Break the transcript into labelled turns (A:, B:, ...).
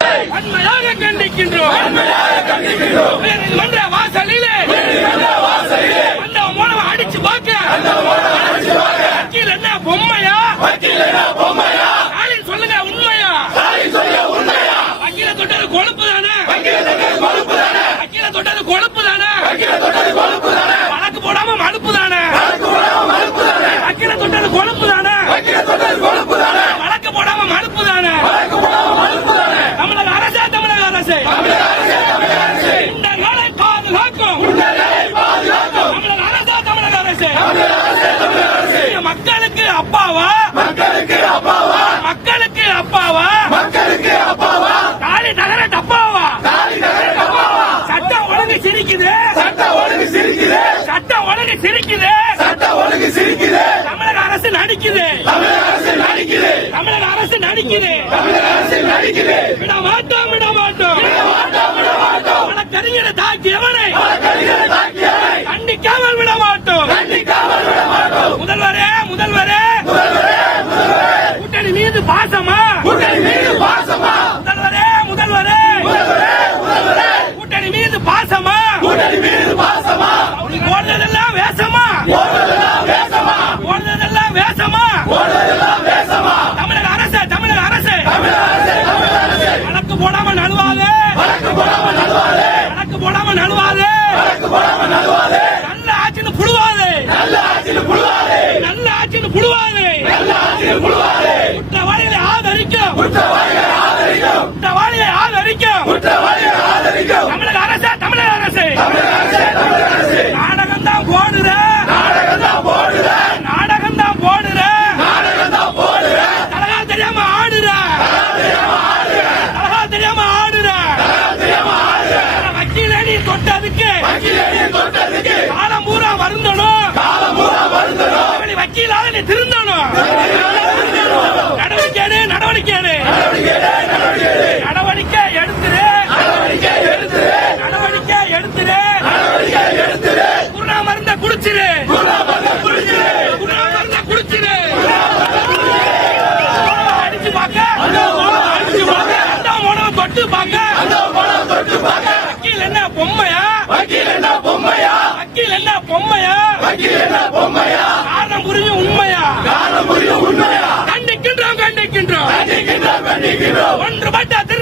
A: வன்மையாக கண்டிக்கின்றோம். உயர்நீதிமன்ற வாசலிலே. அந்த மூலம் அடிச்சு பார்க்க. வக்கீல் என்ன பொம்மையா சொல்லுங்க உண்மையா வக்கீல தொட்டது கொழுப்பு தானே வக்கீல தொட்டது கொழுப்பு தானே வழக்கு போடாம மழுப்பு தானே வக்கீல தொட்டது கொழுப்பு தானே வழக்கு போடாம மழுப்பு தானே தமிழக அரசே தமிழக அரசே பாதுகாக்கும். தமிழக அரசே தமிழக அரசே. இந்த மக்களுக்கு அப்பாவா? மக்களுக்கு அப்பாவா? தாலி நகர டப்பாவா? சட்டம் ஒழுங்கு சிரிக்குது. சட்டம் ஒழுங்கு சிரிக்குது. தமிழக அரசு நடிக்குது. தமிழக அரசு நடிக்குது. விட மாட்டோம் விட மாட்டோம். வழக்கறிஞரை தாக்கியவனை கண்டிக்காமல் விட மாட்டோம் முதல்வரே முதல்வரே ஆதரிக்கும். குற்றவாளியை ஆதரிக்கும். தமிழக அரசு தமிழக அரசு. நாடகம் தான் போடுற. நாடகம் தான் போடுற. தலகா தெரியாம ஆடுற. தலகா தெரியாம ஆடுற. வக்கீல நீ தொட்டதுக்கு காலம் பூரா வருந்தணும். இப்படி வக்கீலாக நீ திருந்தணும். பொம்மையா? வக்கீல் என்ன பொம்மையா? காரணம் புரியும் உண்மையா? கண்டிக்கின்றோம் கண்டிக்கின்றோம். ஒன்றுபட்ட திருநெல்வேலி வழக்கறிஞர் கூட்டத்தாலே